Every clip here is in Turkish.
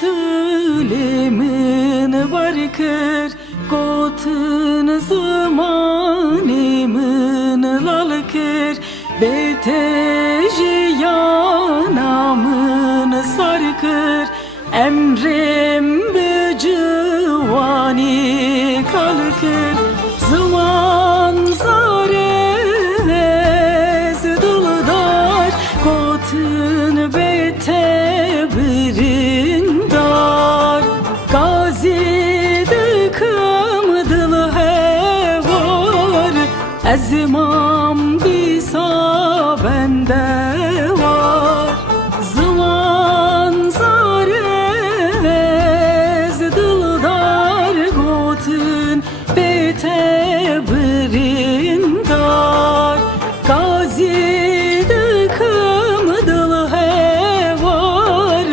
dilemin barkır Kotun zamanımın lalkır Beteji yanamın sarkır Emrim bücüvani kalkır Zaman zarez dildar Kotun bete birindar Gazi dıkım dil hevar Ezmam bisa bende var Zaman zarez dildar Kotun bete birindar Gazi dıkım dil hevar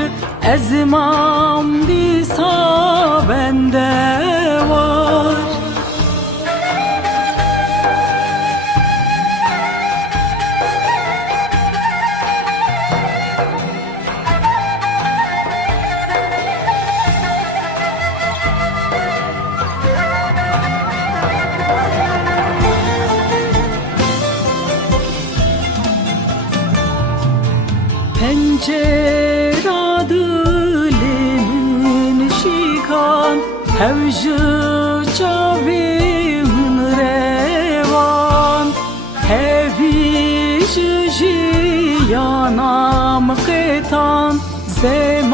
Ezmam bisa bende var Pencera dilimin şikan Hevcı çavimin revan Hevi jiyanam ketan Zem